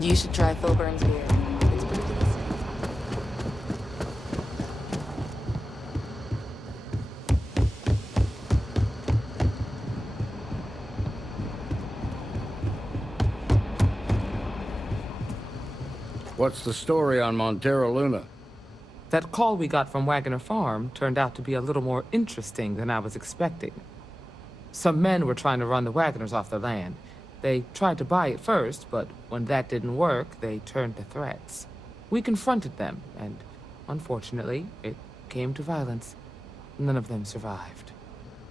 You should try Filburn's beer. It's pretty decent. What's the story on Montero Luna? That call we got from Wagoner Farm turned out to be a little more interesting than I was expecting. Some men were trying to run the Wagoners off their land. They tried to buy it first, but when that didn't work, they turned to threats. We confronted them, and unfortunately, it came to violence. None of them survived.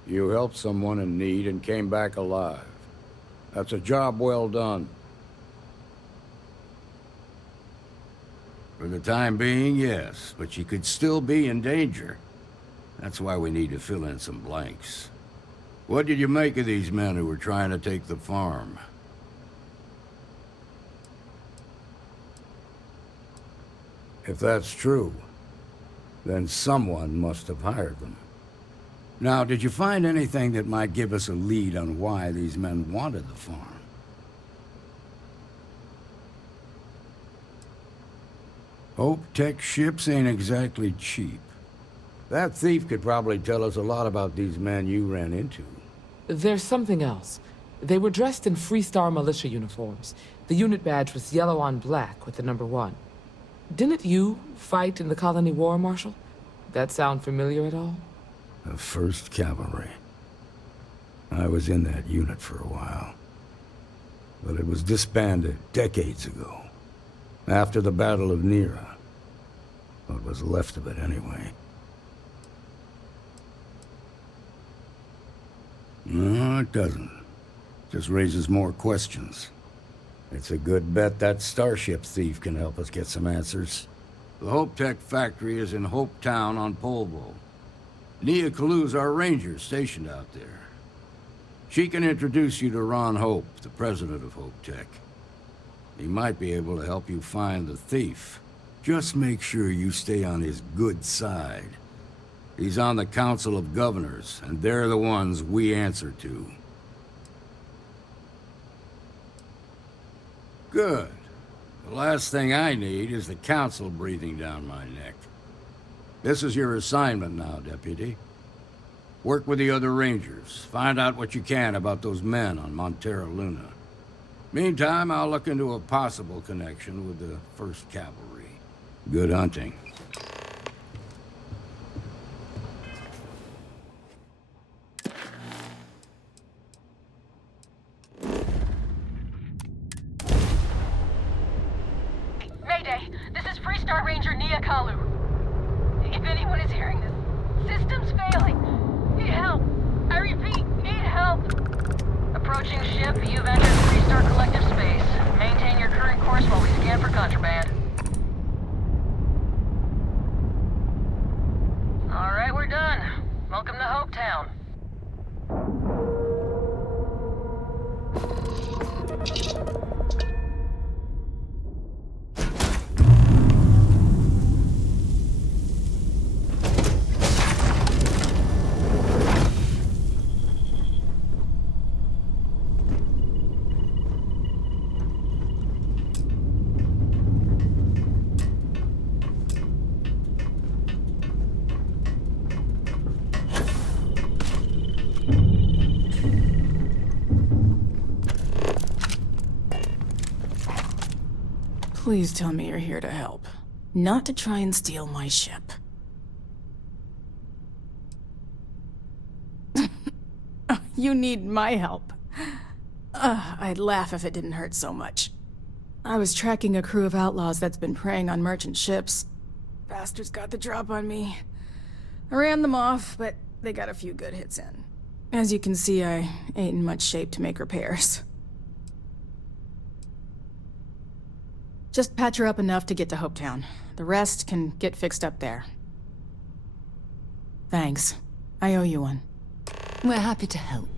You helped someone in need and came back alive. That's a job well done. For the time being, yes, but she could still be in danger. That's why we need to fill in some blanks. What did you make of these men who were trying to take the farm? If that's true, then someone must have hired them. Now, did you find anything that might give us a lead on why these men wanted the farm? Hope Tech ships ain't exactly cheap. That thief could probably tell us a lot about these men you ran into. There's something else. They were dressed in Freestar militia uniforms. The unit badge was yellow on black with the number 1. Didn't you fight in the Colony War, Marshal? That sound familiar at all? The 1st Cavalry. I was in that unit for a while. But it was disbanded decades ago. After the Battle of Nera. What was left of it, anyway. No, it doesn't. Just raises more questions. It's a good bet that starship thief can help us get some answers. The Hope Tech factory is in Hope Town on Polvo. Nia Kalu's our ranger stationed out there. She can introduce you to Ron Hope, the president of Hope Tech. He might be able to help you find the thief. Just make sure you stay on his good side. He's on the Council of Governors, and they're the ones we answer to. Good. The last thing I need is the Council breathing down my neck. This is your assignment now, Deputy. Work with the other Rangers. Find out what you can about those men on Montero Luna. Meantime, I'll look into a possible connection with the 1st Cavalry. Good hunting. Mayday! This is Freestar Ranger Nia Kalu. If anyone is hearing this, system's failing. Need help. I repeat, need help. Approaching ship, you've entered Freestar Collective space. Maintain your current course while we scan for contraband. Alright, we're done. Welcome to Hope Town. Please tell me you're here to help. Not to try and steal my ship. You need my help. I'd laugh if it didn't hurt so much. I was tracking a crew of outlaws that's been preying on merchant ships. Bastards got the drop on me. I ran them off, but they got a few good hits in. As you can see, I ain't in much shape to make repairs. Just patch her up enough to get to Hope Town. The rest can get fixed up there. Thanks. I owe you one. We're happy to help.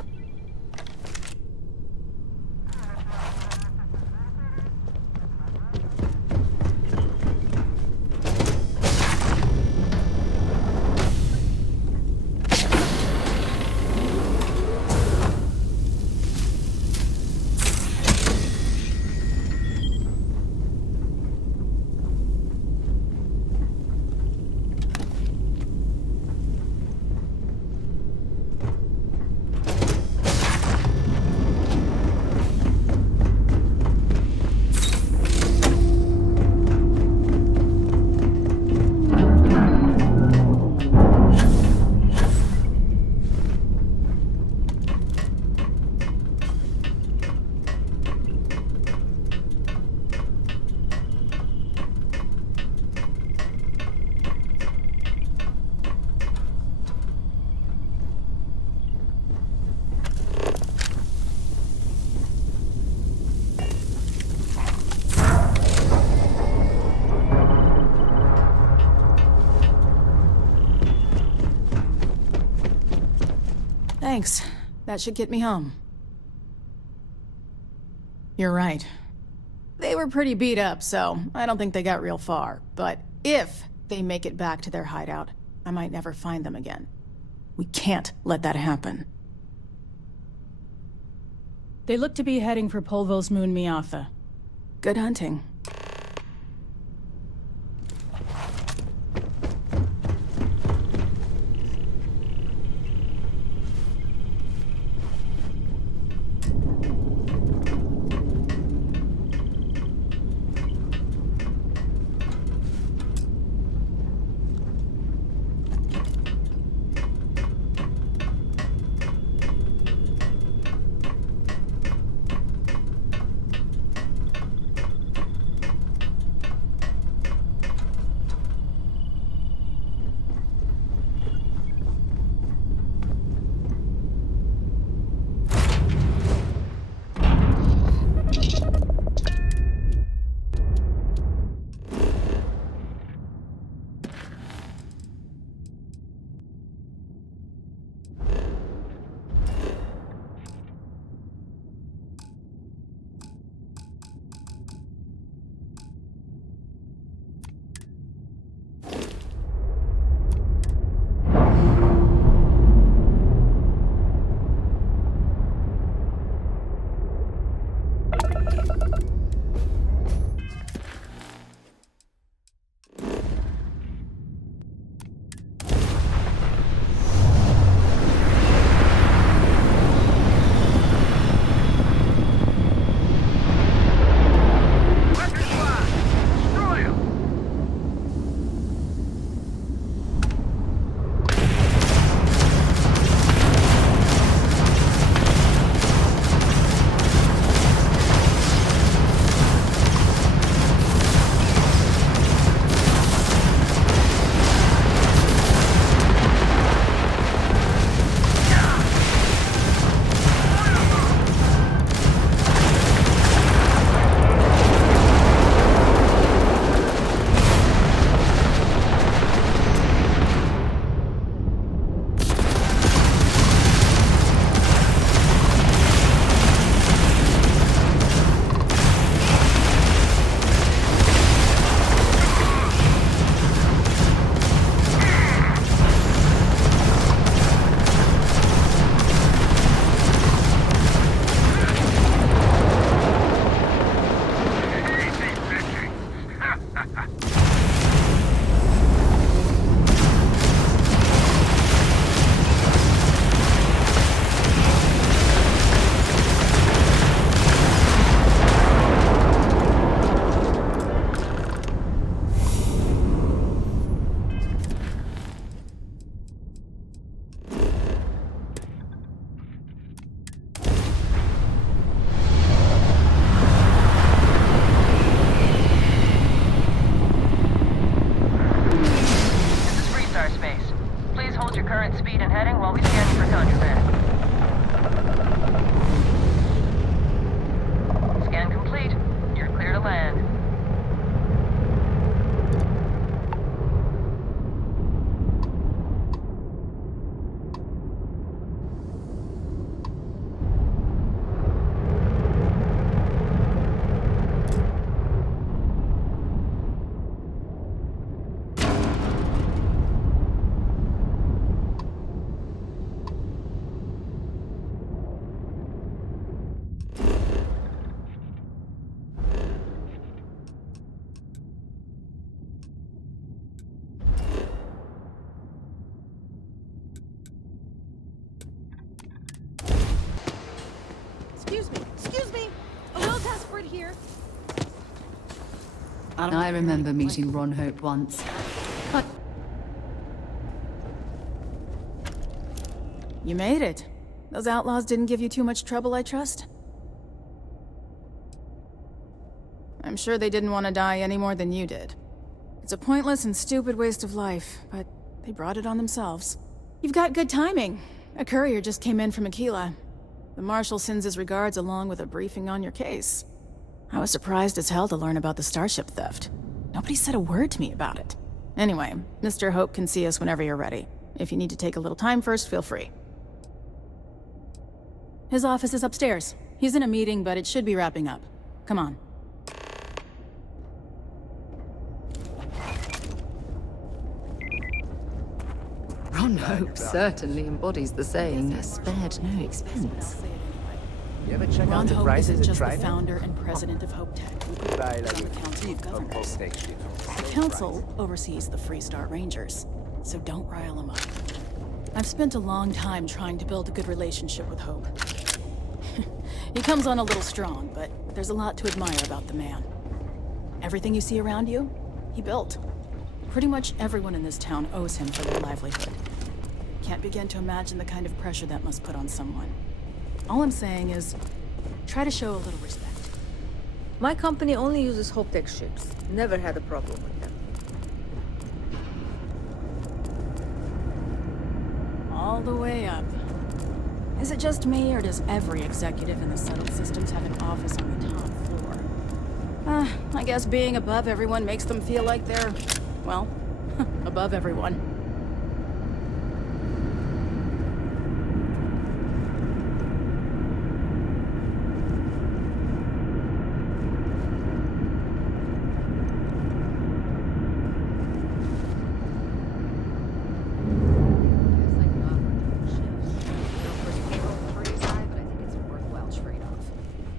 Thanks. That should get me home. You're right. They were pretty beat up, so I don't think they got real far. But if they make it back to their hideout, I might never find them again. We can't let that happen. They look to be heading for Polvo's moon Miatha. Good hunting. I remember meeting Ron Hope once. You made it. Those outlaws didn't give you too much trouble, I trust? I'm sure they didn't want to die any more than you did. It's a pointless and stupid waste of life, but they brought it on themselves. You've got good timing. A courier just came in from Aquila. The Marshal sends his regards along with a briefing on your case. I was surprised as hell to learn about the starship theft. Nobody said a word to me about it. Anyway, Mr. Hope can see us whenever you're ready. If you need to take a little time first, feel free. His office is upstairs. He's in a meeting, but it should be wrapping up. Come on. Ron Hope certainly embodies the saying, spared no expense. You ever check Ron out the Hope prices isn't at just the Trident? founder and president of Hope Tech. Buy He's like on the a Council of teeth of Hope Governors. Tech shit. The council oversees the Freestar Rangers, so don't rile him up. I've spent a long time trying to build a good relationship with Hope. He comes on a little strong, but there's a lot to admire about the man. Everything you see around you, he built. Pretty much everyone in this town owes him for their livelihood. Can't begin to imagine the kind of pressure that must put on someone. All I'm saying is, try to show a little respect. My company only uses HopeTech ships. Never had a problem with them. All the way up. Is it just me, or does every executive in the settled systems have an office on the top floor? I guess being above everyone makes them feel like they're, well, above everyone.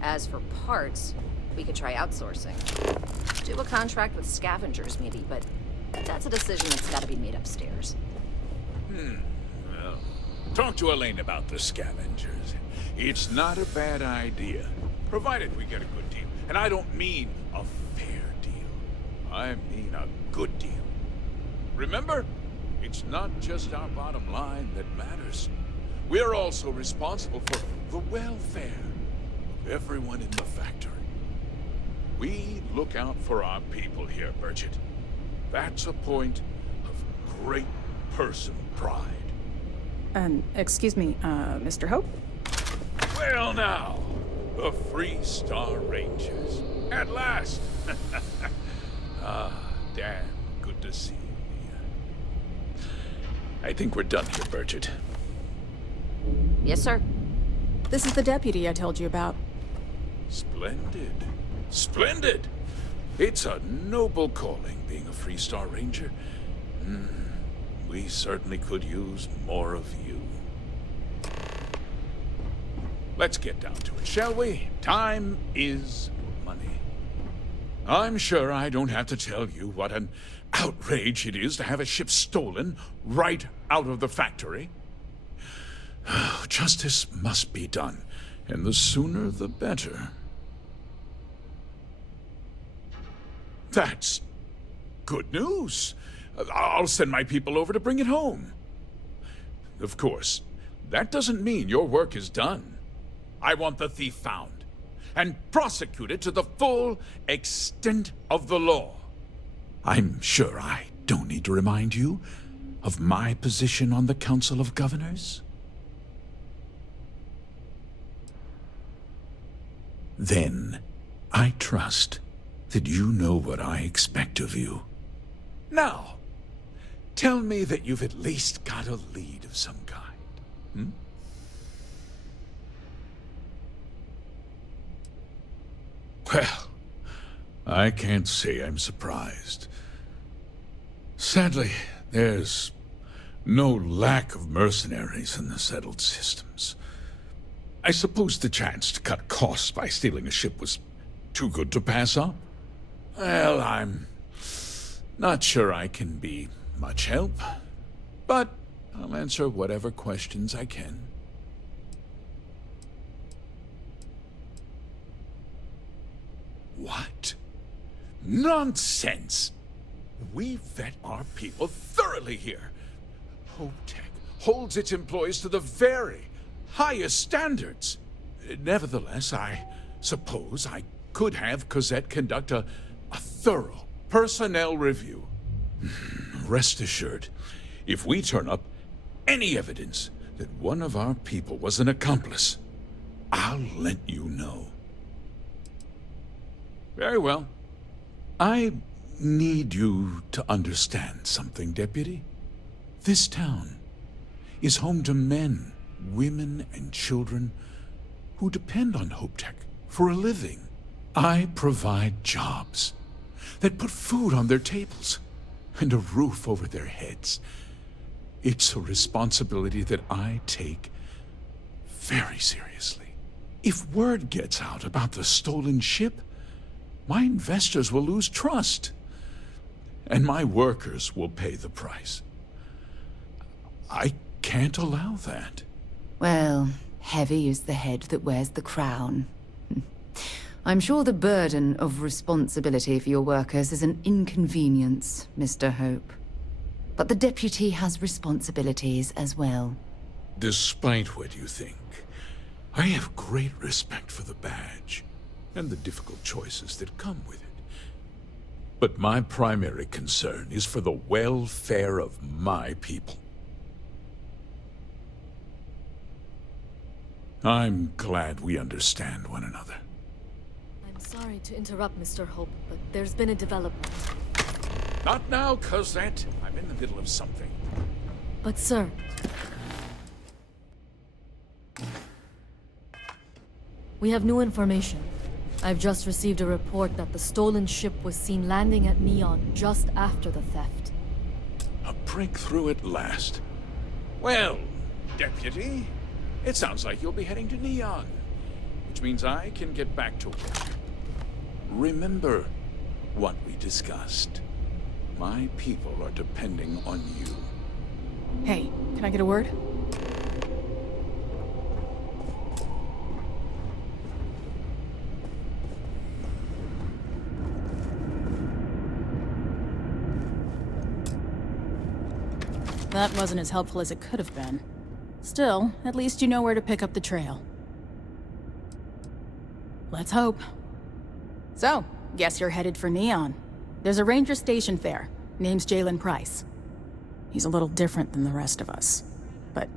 As for parts, we could try outsourcing. Do a contract with scavengers, maybe, but that's a decision that's gotta be made upstairs. Well, talk to Elaine about the scavengers. It's not a bad idea, provided we get a good deal. And I don't mean a fair deal. I mean a good deal. Remember, it's not just our bottom line that matters. We're also responsible for the welfare of everyone in the factory. We look out for our people here, Bridget. That's a point of great personal pride. Excuse me, Mr. Hope? Well now, the Freestar Rangers. At last! Damn good to see you, Mia. I think we're done here, Bridget. Yes, sir. This is the deputy I told you about. Splendid. Splendid! It's a noble calling, being a Freestar Ranger. We certainly could use more of you. Let's get down to it, shall we? Time is money. I'm sure I don't have to tell you what an outrage it is to have a ship stolen right out of the factory. Justice must be done, and the sooner the better. That's good news. I'll send my people over to bring it home. Of course, that doesn't mean your work is done. I want the thief found and prosecuted to the full extent of the law. I'm sure I don't need to remind you of my position on the Council of Governors. Then, I trust that you know what I expect of you. Now, tell me that you've at least got a lead of some kind. Well, I can't say I'm surprised. Sadly, there's no lack of mercenaries in the settled systems. I suppose the chance to cut costs by stealing a ship was too good to pass up. Well, I'm not sure I can be much help, but I'll answer whatever questions I can. What? Nonsense! We vet our people thoroughly here. Hope Tech holds its employees to the very highest standards. Nevertheless, I suppose I could have Cosette conduct a thorough personnel review. Rest assured, if we turn up any evidence that one of our people was an accomplice, I'll let you know. Very well. I need you to understand something, Deputy. This town is home to men, women, and children who depend on Hope Tech for a living. I provide jobs that put food on their tables and a roof over their heads. It's a responsibility that I take very seriously. If word gets out about the stolen ship, my investors will lose trust, and my workers will pay the price. I can't allow that. Well, heavy is the head that wears the crown. I'm sure the burden of responsibility for your workers is an inconvenience, Mr. Hope. But the deputy has responsibilities as well. Despite what you think, I have great respect for the badge and the difficult choices that come with it. But my primary concern is for the welfare of my people. I'm glad we understand one another. I'm sorry to interrupt, Mr. Hope, but there's been a development. Not now, Cosette. I'm in the middle of something. But sir... We have new information. I've just received a report that the stolen ship was seen landing at Neon just after the theft. A breakthrough at last. Well, Deputy, it sounds like you'll be heading to Neon, which means I can get back to work. Remember what we discussed. My people are depending on you. Hey, can I get a word? That wasn't as helpful as it could have been. Still, at least you know where to pick up the trail. Let's hope. So, guess you're headed for Neon. There's a ranger stationed there. Name's Jalen Price. He's a little different than the rest of us. But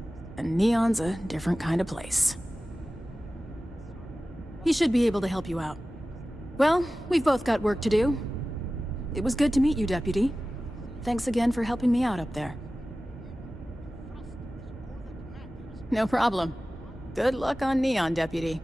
Neon's a different kind of place. He should be able to help you out. Well, we've both got work to do. It was good to meet you, Deputy. Thanks again for helping me out up there. No problem. Good luck on Neon, Deputy.